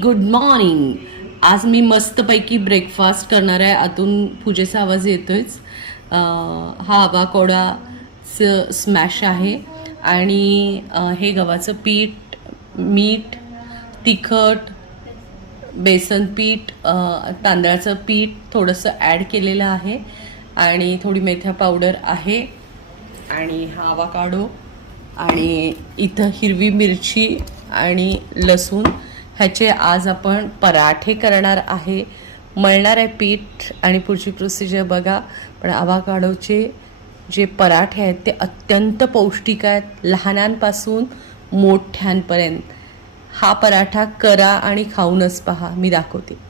Good morning. आज मी मस्तपैकी breakfast करणार आहे. आतून पूजेचा आवाज येतोयच. हा आवाकोडा स्मॅश आहे आणि हे गव्हाचं पीठ, मीठ, तिखट, बेसन पीठ, तांदळाचं पीठ थोडंसं ॲड केलेलं आहे आणि थोडी मेथ्या पावडर आहे आणि हा आवाकाडो आणि इथं हिरवी मिरची आणि लसूण ह्याचे आज आपण पराठे करणार आहे. मळणार आहे पीठ आणि पुढची प्रोसिजर बघा. पण आवाकाडोचे जे पराठे आहेत ते अत्यंत पौष्टिक आहेत, लहानांपासून मोठ्यांपर्यंत. हा पराठा करा आणि खाऊनच पहा, मी दाखवते.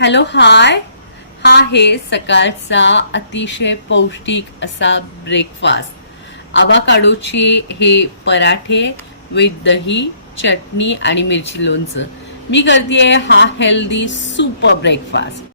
हॅलो, हाय. हा आहे सकाळचा अतिशय पौष्टिक असा ब्रेकफास्ट. आवाकाडोचे हे पराठे विथ दही, चटणी आणि मिरची लोणचं. मी करते हा हेल्दी सुपर ब्रेकफास्ट.